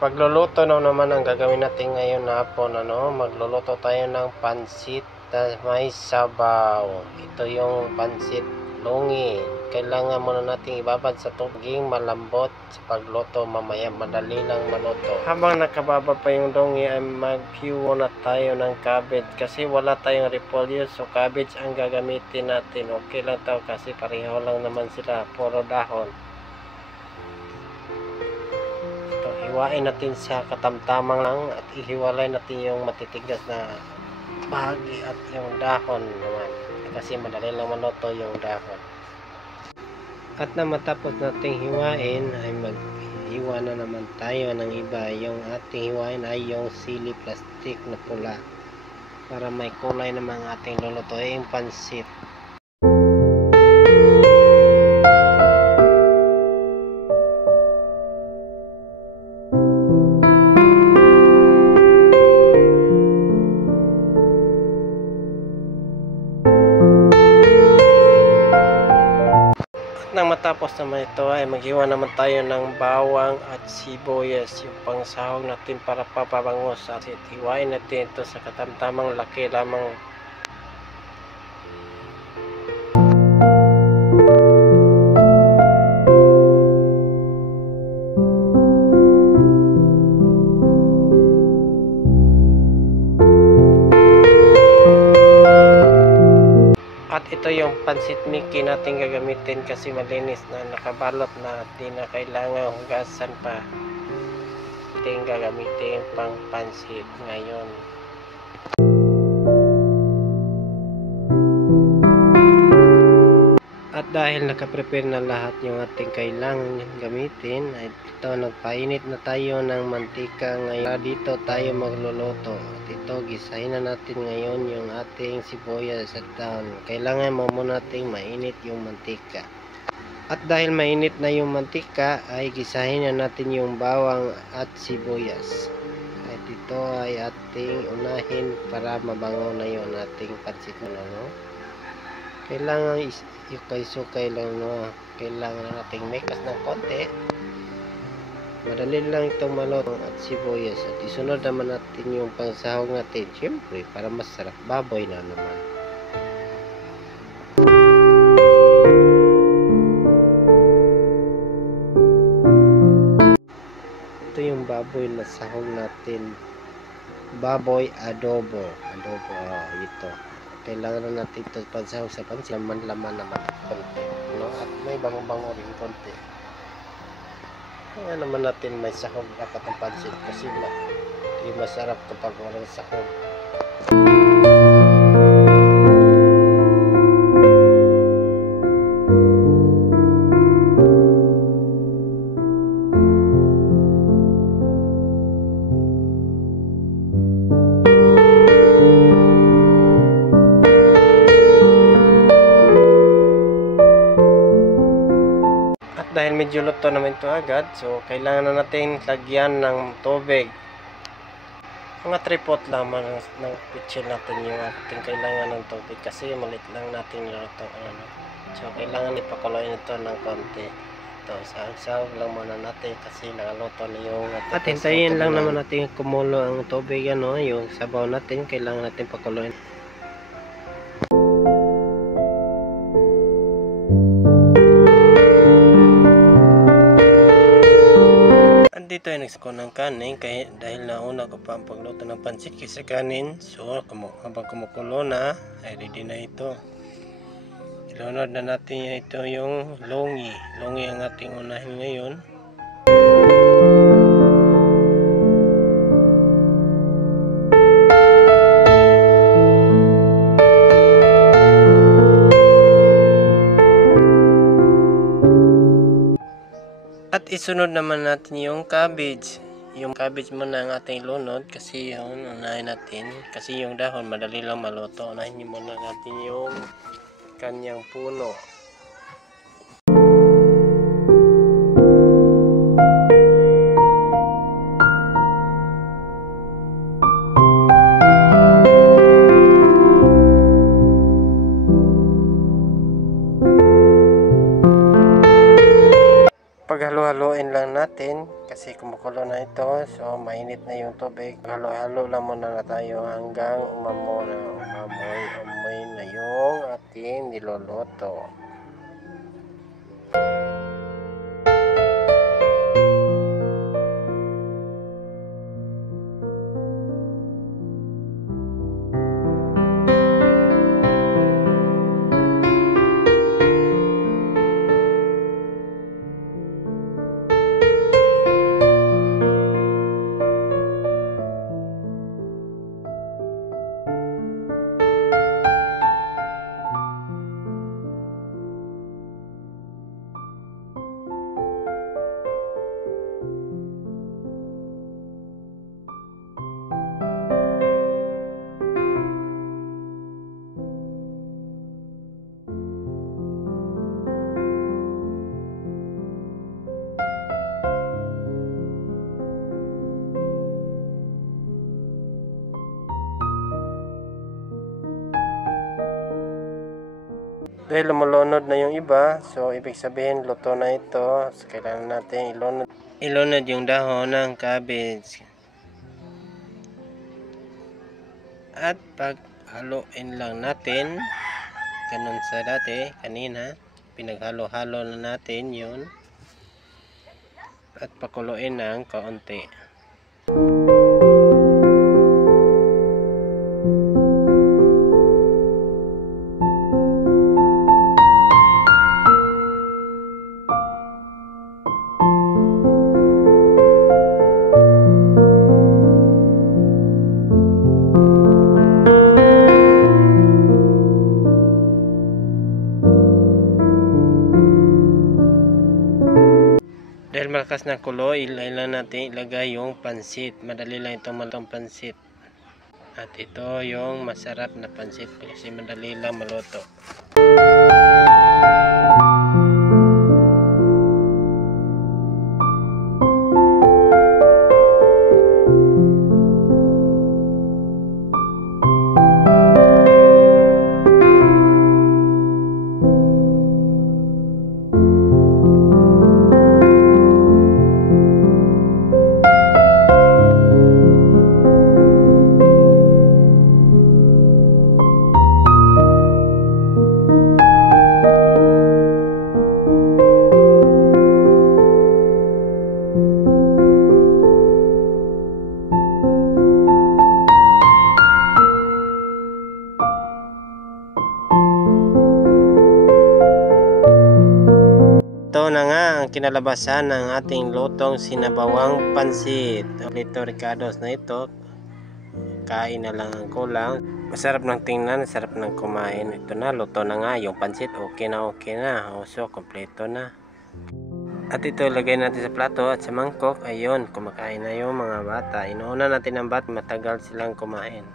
Pagluluto naman ang gagawin natin ngayon na hapon, magluluto tayo ng pansit na may sabaw. Ito yung pansit lungin. Kailangan muna natin ibabad sa tubig malambot sa pagluto, mamaya madali lang maluto. Habang nakababa pa yung lungi ay mag-hiwa na tayo ng cabbage kasi wala tayong repolyo, so cabbage ang gagamitin natin. Okay lang to kasi pareho lang naman sila, puro dahon. Hiwain natin sa katamtamang lang at ihiwalay natin yung matitigas na bahagi at yung dahon naman kasi madali lang maluto yung dahon. At na matapos nating hiwain ay maghiwa na naman tayo ng iba. Yung ating hiwain ay yung sili plastic na pula para may kulay naman ating lulutuin pansit. Nang matapos naman ito ay maghiwa naman tayo ng bawang at sibuyas, yung pangsahog natin para papabangos, at hiwain natin ito sa katamtamang laki lamang. At ito yung pansit Mickey natin gagamitin kasi malinis na, nakabalot na, di na kailangan hugasan pa. Ito yung gagamitin pang pansit ngayon. At dahil nakaprepare na lahat yung ating kailangan gamitin, ay ito, nagpainit na tayo ng mantika ngayon. Dito tayo magluluto. At ito, gisahin na natin ngayon yung ating sibuyas at dahon. Kailangan mo muna nating mainit yung mantika. At dahil mainit na yung mantika, ay gisahin na natin yung bawang at sibuyas. At ito ay ating unahin para mabango na yung ating pansit na, Kailangan sukay-sukay lang, Kailangan nating mekas ng konti. Madali lang itong maluto at sibuyas. At isunod naman natin yung pangsahog natin, syempre para masarap, baboy na naman. Ito yung baboy na sahog natin, baboy adobo. Ito kailangan na natin ito pansahog sa pansit, laman naman konti, at may bango-bango rin konti. Kaya naman natin may sahog dapat ang pansit kasi masarap kapag walang sahog. Dahil medyo luto naman ito agad, so kailangan na natin lagyan ng tubig. Mga 3/4 lamang ng pitsil natin yung ating kailangan ng tubig kasi malit lang natin niluto. So kailangan ipakuluin ito ng konti. Ito, sahog lang muna natin kasi nakaluto na yung ating. At hintayin lang naman natin kumulo ang tubig, yung sabaw natin kailangan natin pakuluin. Dito ay nagsako ng kanin dahil nauna ko pa ang pagluto ng pansit kaysa kanin. So habang kumukulo na ay ready na ito. Ilunod na natin ito yung lungi ang ating unahin ngayon. At isunod naman natin yung cabbage. Yung cabbage muna ang ating lunod kasi yun, unahin natin. Kasi yung dahon madali lang maluto. Unahin muna natin yung kanyang puno. Paghalo-haloin lang natin kasi kasi kumukulo na ito. So mainit na yung tubig. Halo-halo lang muna na tayo hanggang umamoy na yung ating niluluto. Dahil lumulunod na yung iba, so ibig sabihin luto na ito. So kailangan natin ilunod yung dahon ng cabbage. At paghaluin lang natin, ganun sa dati, kanina, pinaghalo-halo na natin yun. At pakuluin ng kaunti. Dahil malakas na kulo, lang natin ilagay yung pansit. Madali lang itong malutong pansit. At ito yung masarap na pansit kasi madali lang maluto. Ito na nga ang kinalabasan ng ating lutong sinabawang pansit. Lito Ricardos na ito. Kain na lang ang kulang. Masarap ng tingnan, masarap ng kumain. Ito na, luto na nga yung pansit. Okay na. So, kompleto na. At ito ilagay natin sa plato at sa mangkok. Ayun, kumakain na yung mga bata. Inuuna natin ang bata, matagal silang kumain.